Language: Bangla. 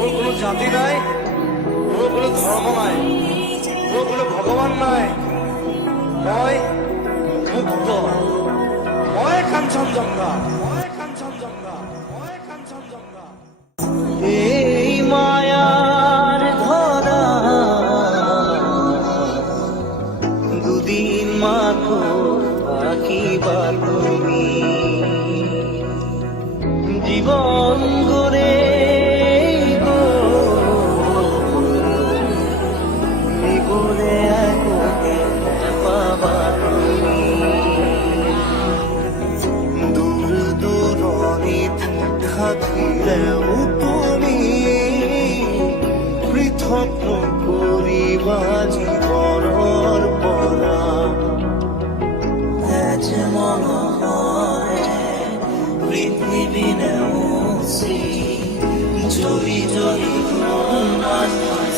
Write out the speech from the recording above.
ওর কোনো জাতি নাই ওর কোনো ধর্ম নাই ওর কোনো ভগবান নাই। মই মুক্ত, মই কাঞ্চনজঙ্ঘা, মই দুদিন মাখো বাকি বা জীবন থাকিলেও তুমি পৃথক করিবা জীৱনৰ পৰা আজ মন হয় পৃথিৱী নেওচি জৰি জৰি মাছ